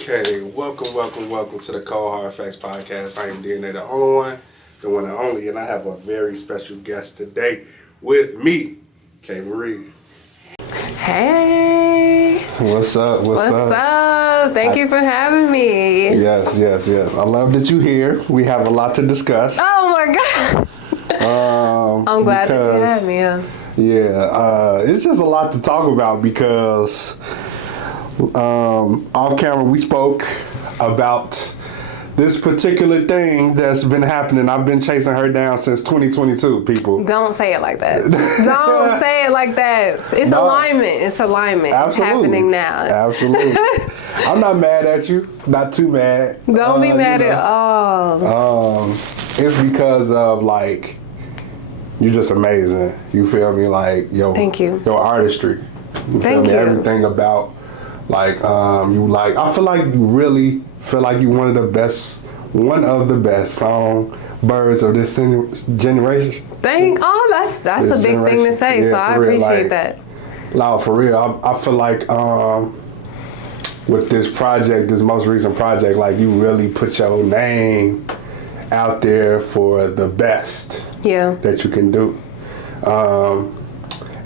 Okay, welcome to the Cold Hard Facts Podcast. I am DNA, the only one, the one and only, and I have a very special guest today with me, K.Marie. Hey. What's up? What's up? Thank you for having me. Yes. I love that you're here. We have a lot to discuss. Oh my God. I'm glad that you had me. Yeah, it's just a lot to talk about because off camera we spoke about this particular thing that's been happening. I've been chasing her down since 2022, people. Don't say it like that. Don't say it like that. It's alignment. It's alignment. Absolutely. It's happening now. Absolutely. I'm not mad at you. Not too mad. Don't be mad at all. It's because of like, you're just amazing. You feel me? Like, Thank you. Your artistry. Thank you. Everything about like I feel like you really feel like you're one of the best songbirds of this generation. That's a big thing to say. Yeah, so I appreciate that. No, for real. I feel like with this project, this most recent project, like you really put your name out there for the best that you can do.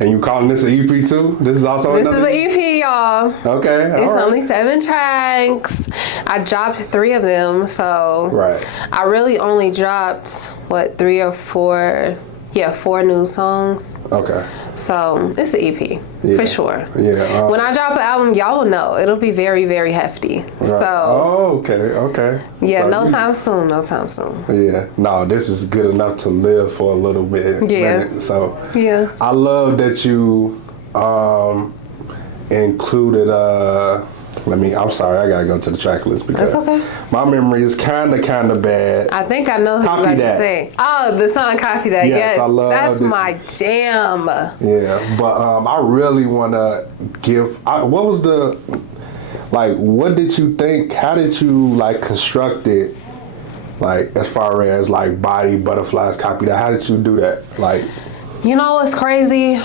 And you calling this an EP too? This is also This is an EP, y'all. Okay, It's only 7 tracks. I dropped 3 of them, so I really only dropped 3 or 4. Yeah, 4 new songs. Okay. So it's an EP for sure. Yeah. When I drop an album, y'all will know. It'll be very, very hefty. Right. So. Oh, okay. Yeah, so no time soon. Yeah. No, this is good enough to live for a little bit. Yeah. Minute, so. Yeah. I love that you included. I'm sorry, I gotta go to the track list because that's okay. My memory is kind of bad. I think I know who you're about to say. Oh, the song Copy That. Yes, I love that's my jam. Yeah, but I really want to give. What did you think? How did you construct it? Like as far as body, butterflies, Copy That. How did you do that? You know what's crazy?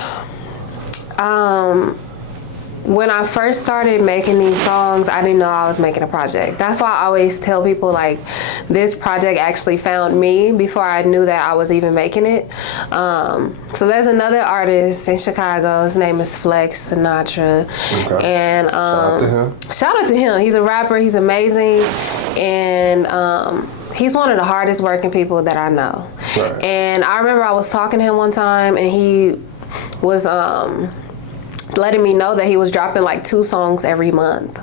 When I first started making these songs, I didn't know I was making a project. That's why I always tell people this project actually found me before I knew that I was even making it. So there's another artist in Chicago. His name is Flex Sinatra. Okay. And shout out to him. He's a rapper. He's amazing. And he's one of the hardest working people that I know. Right. And I remember I was talking to him one time and he was letting me know that he was dropping 2 songs every month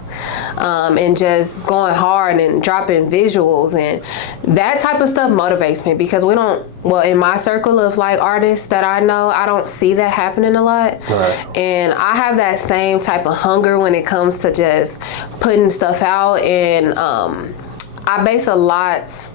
and just going hard and dropping visuals, and that type of stuff motivates me because in my circle of artists that I know, I don't see that happening a lot. Right. And I have that same type of hunger when it comes to just putting stuff out, and I base a lot.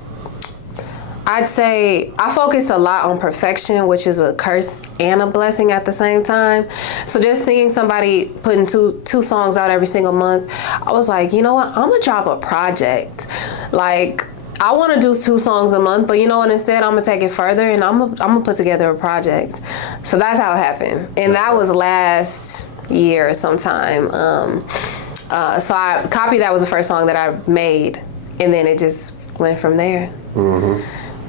I'd say I focus a lot on perfection, which is a curse and a blessing at the same time. So just seeing somebody putting two songs out every single month, I was like, you know what? I'm gonna drop a project. I want to do 2 songs a month, but you know what? Instead, I'm gonna take it further and I'm gonna put together a project. So that's how it happened, and that was last year sometime. So Copy That was the first song that I made, and then it just went from there. Mm-hmm.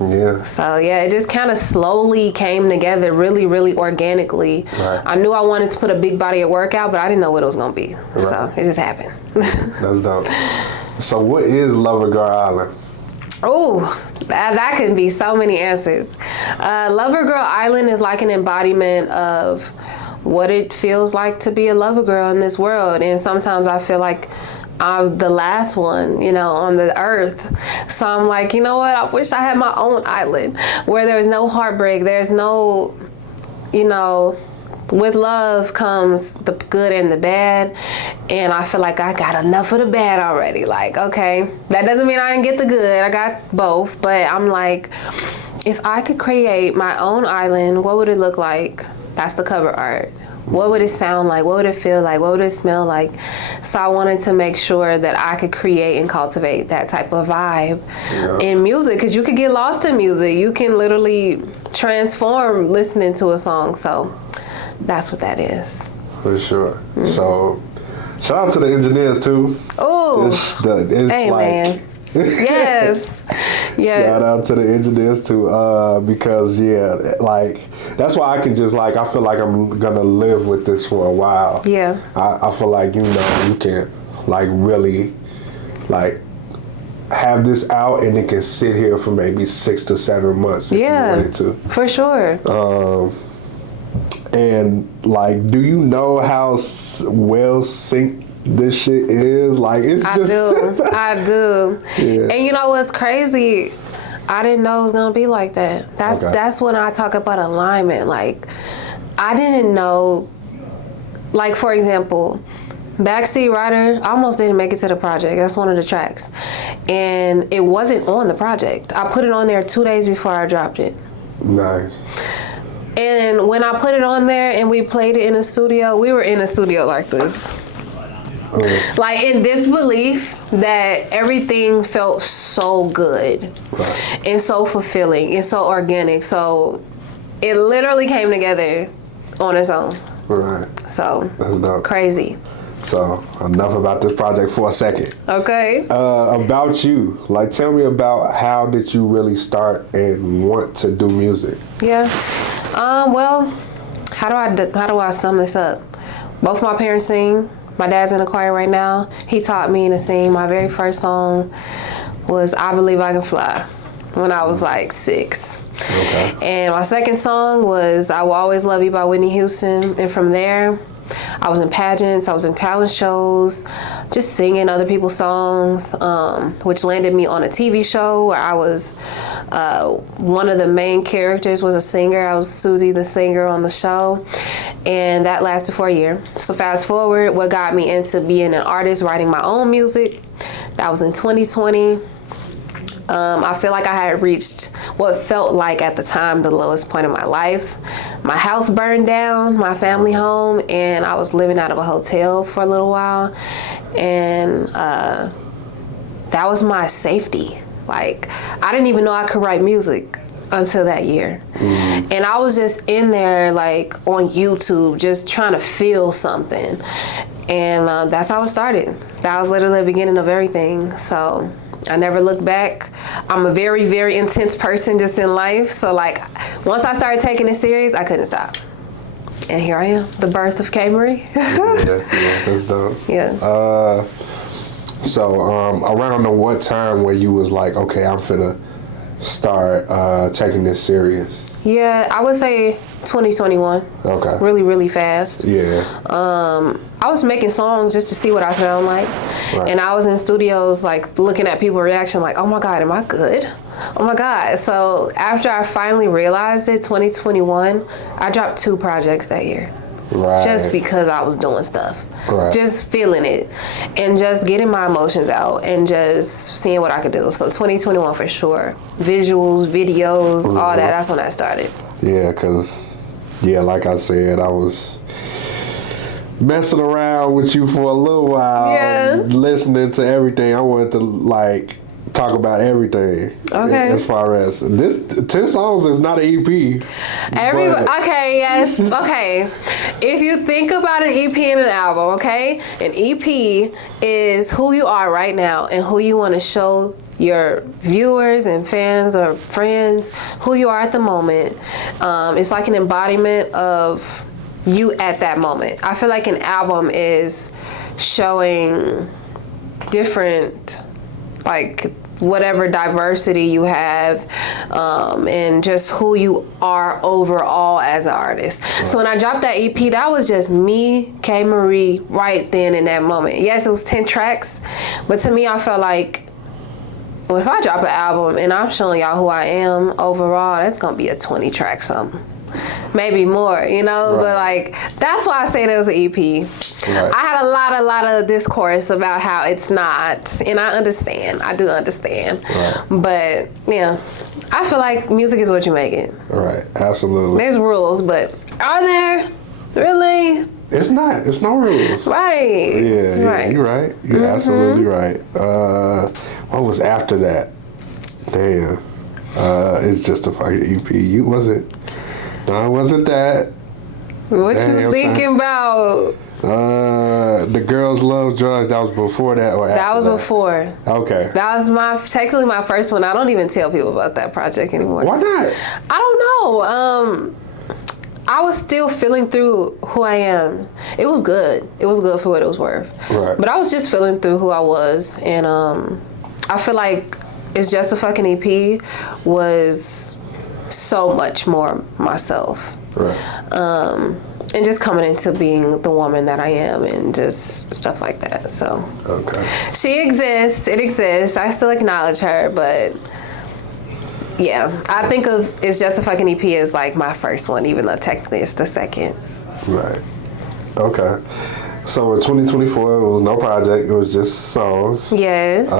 Yeah. So it just kind of slowly came together, really, really organically. Right. I knew I wanted to put a big body of work out, but I didn't know what it was gonna be. Right. So it just happened. That's dope. So what is LoverGirl Island? Oh, that can be so many answers. LoverGirl Island is like an embodiment of what it feels like to be a lover girl in this world, and sometimes I feel like I'm the last one, on the earth. So I'm like, you know what? I wish I had my own island where there's no heartbreak. There's no, with love comes the good and the bad. And I feel like I got enough of the bad already. Okay, that doesn't mean I didn't get the good. I got both. But I'm like, if I could create my own island, what would it look like? That's the cover art. What would it sound like? What would it feel like? What would it smell like? So I wanted to make sure that I could create and cultivate that type of vibe in music, because you could get lost in music. You can literally transform listening to a song. So that's what that is. For sure. Mm-hmm. So shout out to the engineers too. Oh, It's hey, like. Man. Yes. Yes. Shout out to the engineers too, because like that's why I can just like I feel like I'm gonna live with this for a while. Yeah. I feel like you can like really like have this out and it can sit here for maybe 6 to 7 months if you wanted to. For sure. And like, do you know how well synced this shit is? Like, it's I just do. Yeah. And you know what's crazy? I didn't know it was gonna be like that. That's when I talk about alignment. Like, I didn't know. Like, for example, Backseat Rider, I almost didn't make it to the project. That's one of the tracks, and it wasn't on the project. I put it on there 2 days before I dropped it. Nice. And when I put it on there and we played it in the studio, we were in a studio like this. Like in disbelief that everything felt so good and so fulfilling and so organic. So it literally came together on its own. Right. So that's dope. Crazy. So enough about this project for a second. Okay. About you, like tell me about how did you really start and want to do music? Yeah. Well, how do I sum this up? Both my parents sing. My dad's in the choir right now. He taught me to sing. My very first song was I Believe I Can Fly when I was like 6. Okay. And my second song was I Will Always Love You by Whitney Houston. And from there, I was in pageants, I was in talent shows, just singing other people's songs, which landed me on a TV show where I was, one of the main characters was a singer. I was Susie, the singer on the show, and that lasted for a year. So fast forward, what got me into being an artist, writing my own music, that was in 2020. I feel like I had reached what felt like at the time the lowest point of my life. My house burned down, my family home, and I was living out of a hotel for a little while. And that was my safety. Like, I didn't even know I could write music until that year. Mm-hmm. And I was just in there, like, on YouTube, just trying to feel something. And that's how it started. That was literally the beginning of everything. So I never looked back. I'm a very, very intense person just in life. So like, once I started taking it serious, I couldn't stop. And here I am, the birth of K.Marie. yeah, that's dope. Yeah. So around what time where you was like, okay, I'm finna start taking this serious? Yeah, I would say 2021. Okay. Really, really fast. Yeah. I was making songs just to see what I sound like. Right. And I was in studios like looking at people's reaction like, oh my God, am I good? Oh my God. So after I finally realized it, 2021, I dropped 2 projects that year. Right. Just because I was doing stuff. Right. Just feeling it and just getting my emotions out and just seeing what I could do. So 2021 for sure. Visuals, videos, all that. That's when I started. Yeah, because, like I said, I was messing around with you for a little while, listening to everything. I wanted to, like, talk about everything. Okay. As far as this, 10 songs is not an EP. Okay, yes. Okay. If you think about an EP and an album, okay? An EP is who you are right now and who you want to show your viewers and fans or friends who you are at the moment. It's like an embodiment of you at that moment. I feel like an album is showing different, like, whatever diversity you have, and just who you are overall as an artist. Right. So when I dropped that EP, that was just me, K.Marie, right then in that moment. Yes, it was 10 tracks, but to me, I felt like, well, if I drop an album and I'm showing y'all who I am overall, that's gonna be a 20 track something. Maybe more, you know, but like, that's why I say it was an EP. Right. I had a lot of discourse about how it's not, and I do understand. Right. But yeah, I feel like music is what you make it. Right, absolutely. There's rules, but are there really? It's not. It's no rules. Right. Yeah, right. You're right. You're absolutely right. What was after that? Damn. It's just a fucking EP. Was it? No, it wasn't that. What you thinking about? The Girls Love Drugs, that was before that or after That was before. Okay. That was technically my first one. I don't even tell people about that project anymore. Why not? I don't know. I was still feeling through who I am. It was good. It was good for what it was worth. Right. But I was just feeling through who I was. And I feel like It's Just a Fucking EP was so much more myself. Right. And just coming into being the woman that I am and just stuff like that. So Okay. she exists. It exists. I still acknowledge her, but yeah, I think of It's Just a Fucking EP as like my first one, even though technically it's the second. Right. Okay. So in 2024, it was no project. It was just songs. Yes.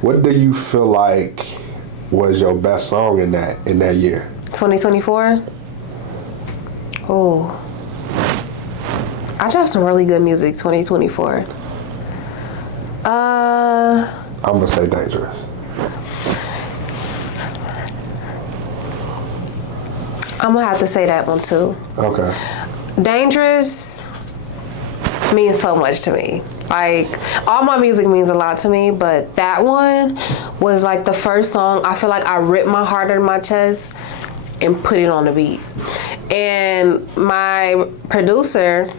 What do you feel like was your best song in that year? 2024. Oh, I dropped some really good music. 2024. I'm gonna say Dangerous. I'm gonna have to say that one too. Okay. Dangerous means so much to me. Like, all my music means a lot to me, but that one was like the first song I feel like I ripped my heart out of my chest and put it on the beat. And my producer,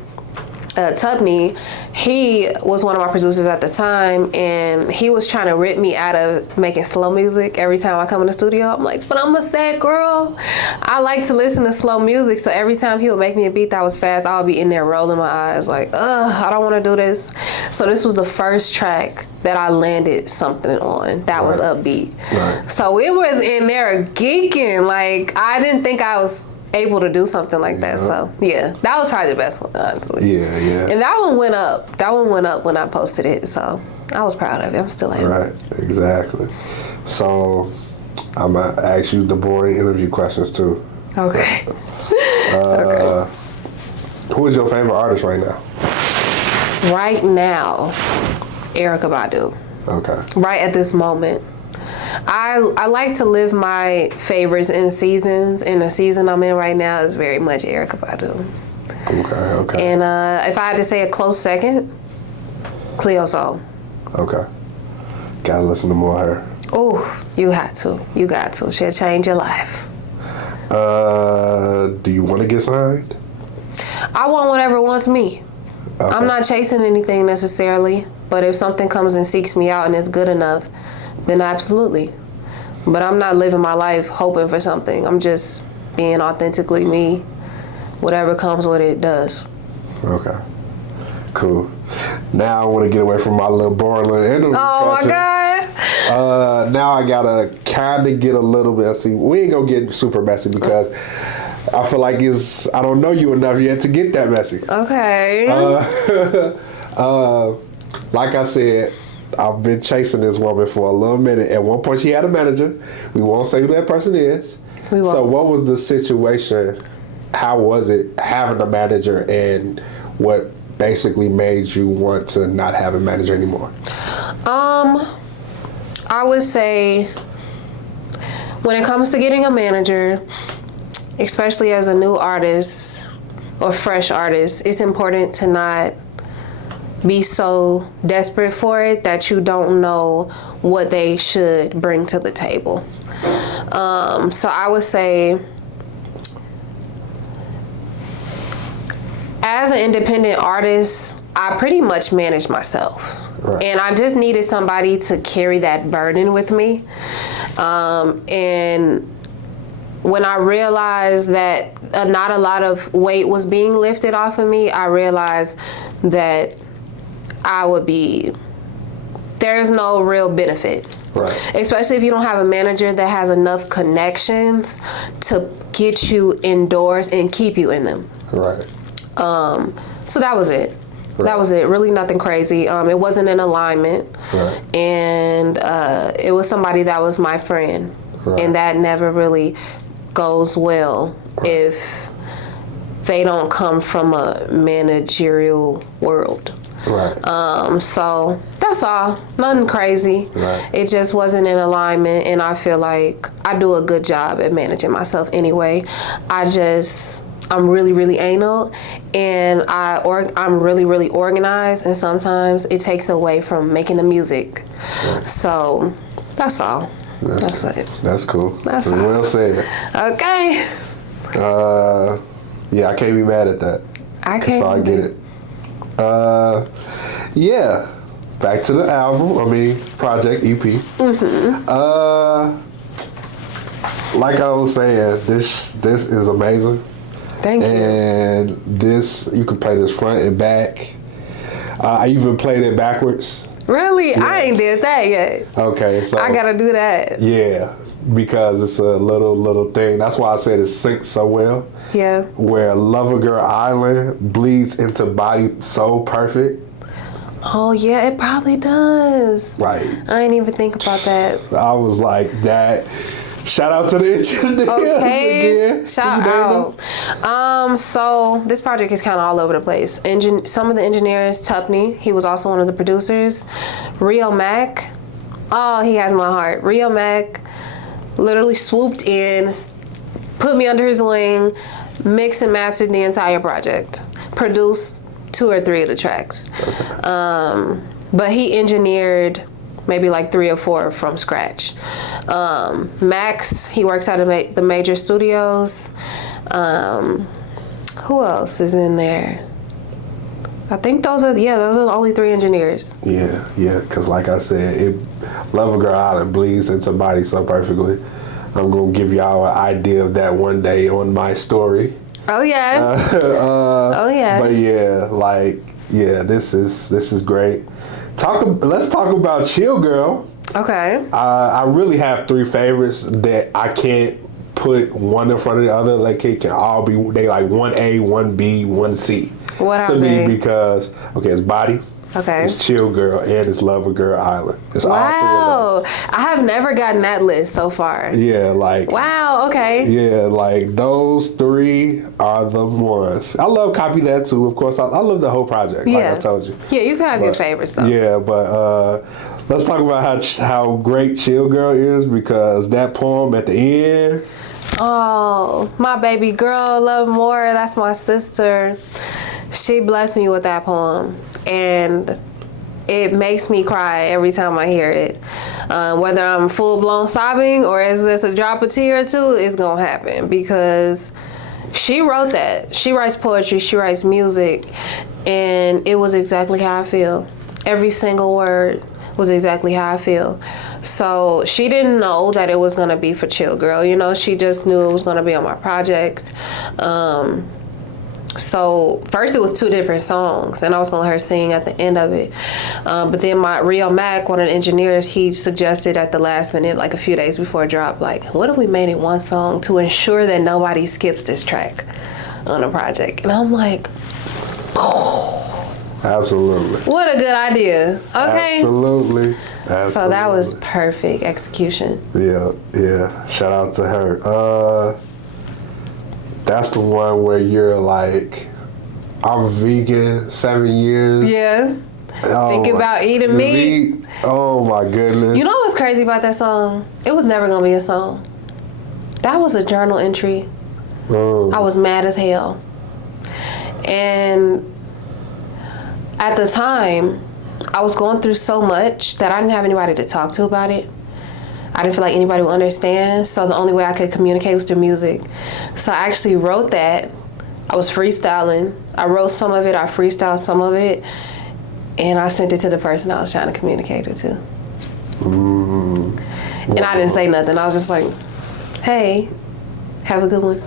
Tubney, he was one of my producers at the time, and he was trying to rip me out of making slow music every time I come in the studio. I'm like, but I'm a sad girl. I like to listen to slow music, so every time he would make me a beat that was fast, I would be in there rolling my eyes like, I don't want to do this. So this was the first track that I landed something on that was upbeat. Right. So it was in there geeking. Like, I didn't think I was able to do something like that. So yeah, that was probably the best one, honestly. Yeah. And that one went up. That one went up when I posted it. So I was proud of it. I'm still am. Right. Exactly. So I'm gonna ask you the boring interview questions too. Okay. Okay. Who is your favorite artist right now? Right now, Erykah Badu. Okay. Right at this moment. I like to live my favorites in seasons, and the season I'm in right now is very much Erykah Badu. Okay. And if I had to say a close second, Cleo Soul. Okay. Gotta listen to more of her. Oh, you got to. She'll change your life. Do you want to get signed? I want whatever wants me. Okay. I'm not chasing anything necessarily, but if something comes and seeks me out and it's good enough, then absolutely. But I'm not living my life hoping for something. I'm just being authentically me. Whatever comes with it does. Okay. Cool. Now I want to get away from my little boring little interview. Oh my God. Now I gotta kind of get a little bit. See, we ain't gonna get super messy because I feel like I don't know you enough yet to get that messy. Okay. Like I said, I've been chasing this woman for a little minute. At one point, she had a manager. We won't say who that person is. We won't. So, what was the situation? How was it having a manager, and what basically made you want to not have a manager anymore? I would say when it comes to getting a manager, especially as a new artist or fresh artist, it's important to not be so desperate for it that you don't know what they should bring to the table. So I would say, as an independent artist, I pretty much manage myself. Right. And I just needed somebody to carry that burden with me. And when I realized that not a lot of weight was being lifted off of me, I realized that there's no real benefit. Right. Especially if you don't have a manager that has enough connections to get you indoors and keep you in them. Right. So that was it. Right. That was it. Really nothing crazy. It wasn't in alignment. Right. And it was somebody that was my friend. Right. And that never really goes well if they don't come from a managerial world. Right. So that's all. Nothing crazy. Right. It just wasn't in alignment, and I feel like I do a good job at managing myself anyway. I'm really, really anal, and I'm really, really organized, and sometimes it takes away from making the music. Right. So that's all. That's it. That's cool. That's all. Well said. Okay. Yeah, I can't be mad at that. So I get it. Yeah. Back to the album. Project EP. Mm-hmm. Like I was saying, this is amazing. Thank you. And this, you can play this front and back. I even played it backwards. Really? Yeah. I ain't did that yet. Okay, so I gotta do that. Yeah, because it's a little thing. That's why I said it syncs so well. Yeah. Where LoverGirl Island bleeds into Body so perfect. Oh yeah, it probably does. Right. I didn't even think about that. I was like that. Shout out to the engineers again. Shout out. So this project is kind of all over the place. Some of the engineers, Tupney, he was also one of the producers. Rio Mac, oh, he has my heart. Rio Mac literally swooped in, put me under his wing, mixed and mastered the entire project, produced 2 or 3 of the tracks. Okay. But he engineered maybe like 3 or 4 from scratch. Max, he works out of the major studios. Who else is in there? I think those are the only 3 engineers. Yeah, because like I said, LoverGirl Island bleeds into Body so perfectly. I'm going to give y'all an idea of that one day on my story. Oh, yeah. Oh, yeah. But yeah, this is great. Let's talk about Chill Girl. Okay. I really have 3 favorites that I can't put one in front of the other. Like it can all be like 1A, 1B, 1C. What to are me they? Because it's Body. Okay. It's Chill Girl and it's LoverGirl Island. It's all 3 of those. I have never gotten that list so far. Yeah, like. Wow. Okay. Yeah, like those 3 are the ones. I love Copy That too. Of course, I love the whole project. Like I told you. Yeah, you can have your favorites though. Yeah, but let's talk about how great Chill Girl is because that poem at the end. Oh, my baby girl, Love More. That's my sister. She blessed me with that poem, and it makes me cry every time I hear it. Whether I'm full blown sobbing or it's just a drop of tear or 2, it's gonna happen because she wrote that. She writes poetry, she writes music, and it was exactly how I feel. Every single word was exactly how I feel. So she didn't know that it was gonna be for Chill Girl, she just knew it was gonna be on my project. So first it was 2 different songs and I was gonna let her sing at the end of it. But then Rio Mac, one of the engineers, he suggested at the last minute, like a few days before it dropped, like, what if we made it 1 song to ensure that nobody skips this track on the project? And I'm like, oh. Absolutely. What a good idea. Okay. Absolutely. So that was perfect execution. Yeah. Shout out to her. That's the one where you're like, I'm vegan 7 years. Yeah. Thinking about eating meat. Oh my goodness. You know what's crazy about that song? It was never gonna be a song. That was a journal entry. I was mad as hell. And at the time, I was going through so much that I didn't have anybody to talk to about it. I didn't feel like anybody would understand, so the only way I could communicate was through music. So I actually wrote that. I was freestyling. I wrote some of it, I freestyled some of it, and I sent it to the person I was trying to communicate it to. And I didn't say nothing. I was just like, hey, have a good one.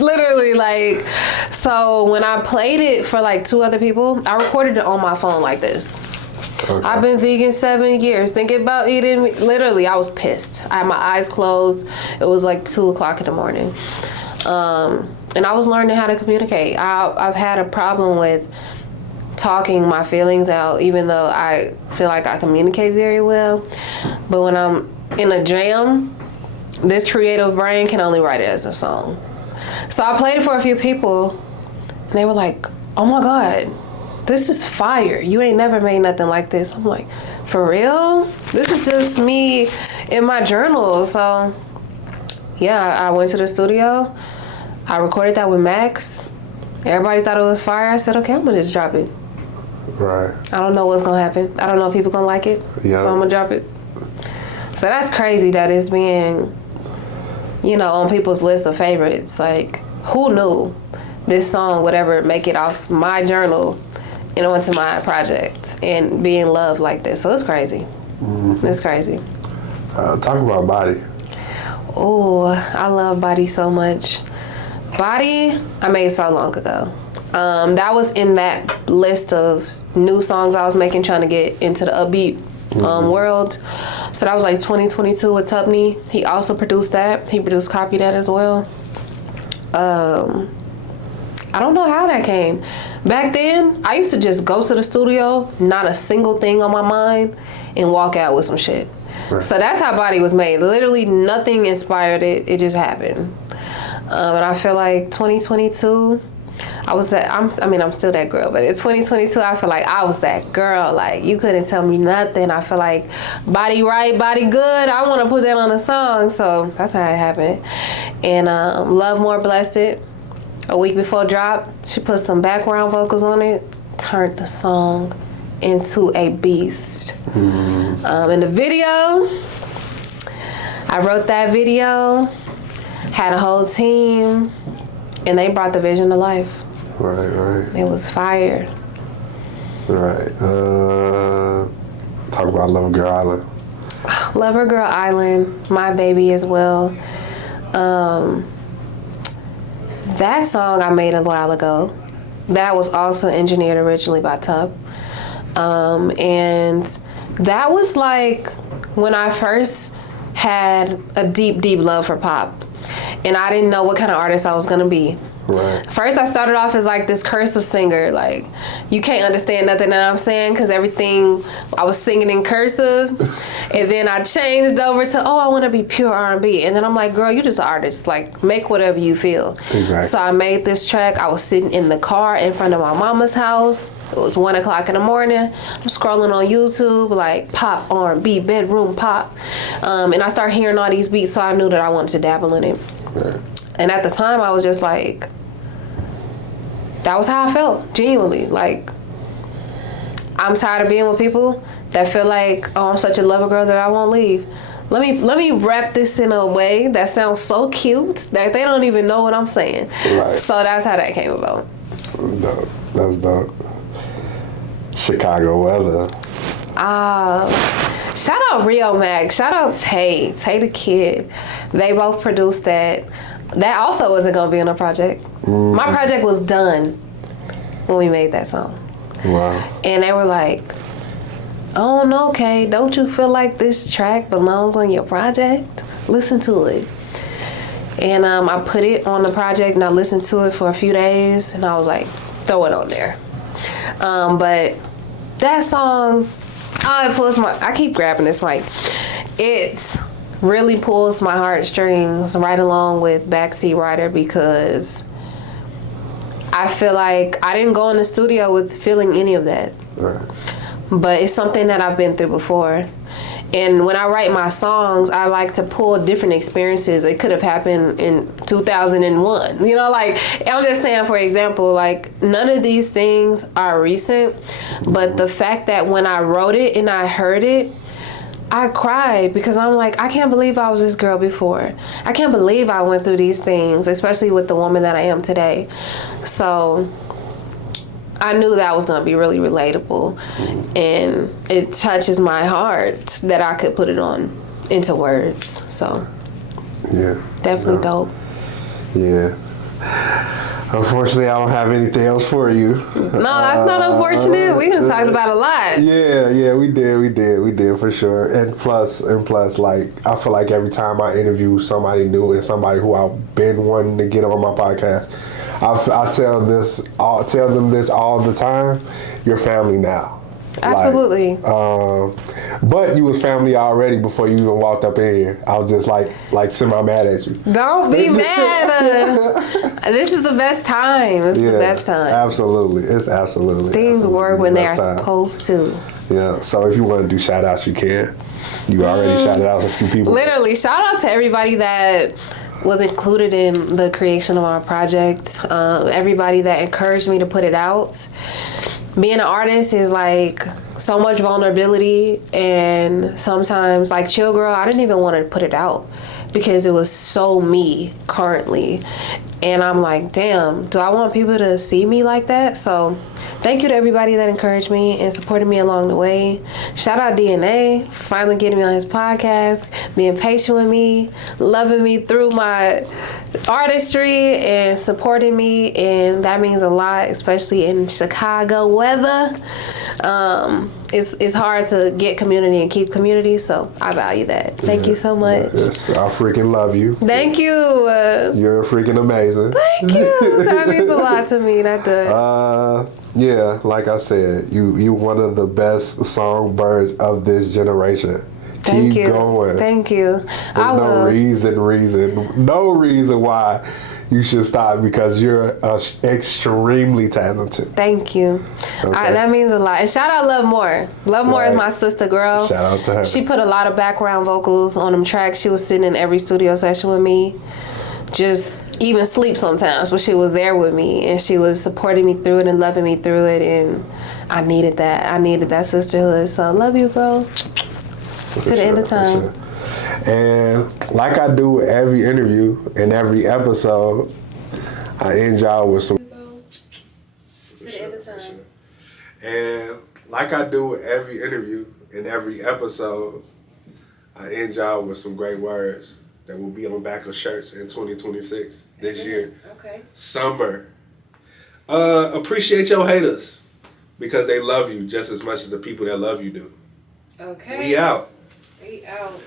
Literally, like, so when I played it for like 2 other people, I recorded it on my phone like this. Okay. I've been vegan 7 years, thinking about eating. Literally, I was pissed. I had my eyes closed. It was like 2 o'clock in the morning. And I was learning how to communicate. I've had a problem with talking my feelings out, even though I feel like I communicate very well. But when I'm in a jam, this creative brain can only write it as a song. So I played it for a few people, and they were like, oh my God, this is fire. You ain't never made nothing like this. I'm like, for real? This is just me in my journal. So, yeah, I went to the studio. I recorded that with Max. Everybody thought it was fire. I said, okay, I'm going to just drop it. Right. I don't know what's going to happen. I don't know if people going to like it. Yeah. But I'm going to drop it. So that's crazy that it's being, on people's list of favorites. Like, who knew this song would ever make it off my journal and onto my project and being loved like this? So it's crazy. Mm-hmm. It's crazy. Talk about Body. Oh, I love Body so much. Body, I made so long ago. That was in that list of new songs I was making, trying to get into the upbeat world. So that was like 2022 with Tupney. He also produced that. He produced Copy That as well. I don't know how that came. Back then, I used to just go to the studio, not a single thing on my mind, and walk out with some shit. Right. So that's how Body was made. Literally nothing inspired it. It just happened. And I feel like 2022, I'm still that girl, but in 2022, I feel like I was that girl. Like, you couldn't tell me nothing. I feel like Body right, Body good. I want to put that on a song. So that's how it happened. And Love More Blessed It. A week before drop, she put some background vocals on it, turned the song into a beast. Mm-hmm. In the video, I wrote that video, had a whole team, and they brought the vision to life. Right. It was fire. Right. Talk about LoverGirl Island. LoverGirl Island, my baby as well. That song I made a while ago. That was also engineered originally by Tup. And that was like when I first had a deep, deep love for pop. And I didn't know what kind of artist I was going to be. Right. First, I started off as like this cursive singer. Like, you can't understand nothing that I'm saying because everything I was singing in cursive. And then I changed over to, I want to be pure R&B. And then I'm like, girl, you just an artist. Like, make whatever you feel. Exactly. So I made this track. I was sitting in the car in front of my mama's house. It was 1 o'clock in the morning. I'm scrolling on YouTube, like pop, R&B, bedroom pop. And I started hearing all these beats, so I knew that I wanted to dabble in it. Right. And at the time, I was just like, that was how I felt, genuinely. Like, I'm tired of being with people that feel like, I'm such a lover girl that I won't leave. Let me wrap this in a way that sounds so cute that they don't even know what I'm saying. Right. So that's how that came about. Dope. That's dope. Chicago weather. Shout out Rio Mac. Shout out Tay the Kid. They both produced that. That also wasn't going to be on a project. Mm-hmm. My project was done when we made that song. Wow. And they were like, oh no, Kay, don't you feel like this track belongs on your project? Listen to it. And I put it on the project and I listened to it for a few days and I was like, throw it on there. But that song, it pulls I keep grabbing this mic. It really pulls my heartstrings right along with Backseat Rider because I feel like I didn't go in the studio with feeling any of that. Right. But it's something that I've been through before. And when I write my songs, I like to pull different experiences. It could have happened in 2001. Like, I'm just saying, for example, like, none of these things are recent. But the fact that when I wrote it and I heard it, I cried because I'm like, I can't believe I was this girl before. I can't believe I went through these things, especially with the woman that I am today. So I knew that was going to be really relatable. And it touches my heart that I could put it on into words. So yeah, definitely dope. Yeah. Unfortunately, I don't have anything else for you. No, that's not unfortunate. We done talked about a lot. Yeah, we did for sure. And plus, like, I feel like every time I interview somebody new and somebody who I've been wanting to get on my podcast, I tell them this all the time. You're family now. Absolutely. Like, But you was family already before you even walked up in here. I was just like semi mad at you. Don't be mad. This is the best time. This is the best time. Absolutely. It's absolutely. Things work when they are time. supposed to. Yeah. So if you want to do shout outs, you can. You already shouted out a few people. Literally, shout out to everybody that was included in the creation of our project. Everybody that encouraged me to put it out. Being an artist is like so much vulnerability, and sometimes like Chill Girl, I didn't even want to put it out because it was so me currently. And I'm like, damn, do I want people to see me like that? So thank you to everybody that encouraged me and supported me along the way. Shout out DNA for finally getting me on his podcast, being patient with me, loving me through my artistry and supporting me. And that means a lot, especially in Chicago weather. It's hard to get community and keep community, so I value that. Thank you so much. Yes, I freaking love you. Thank you. You're freaking amazing. Thank you. That means a lot to me. That does. Yeah, like I said, you one of the best songbirds of this generation. Thank Keep you. going. Thank you. There's no reason why you should stop, because you're extremely talented. Thank you. Okay. That means a lot. And shout out Love More. Love More is my sister girl. Shout out to her. She put a lot of background vocals on them tracks. She was sitting in every studio session with me. Just even sleep sometimes, but she was there with me and she was supporting me through it and loving me through it, and I needed that. I needed that sisterhood. So I love you, girl. To the end of time. And like I do with every interview and every episode, I end y'all with some. To the end of time. And like I do with every interview and every episode, I end y'all with some great words that will be on the back of shirts in 2026 this year. Okay. Summer. Appreciate your haters, because they love you just as much as the people that love you do. Okay. We out. We out.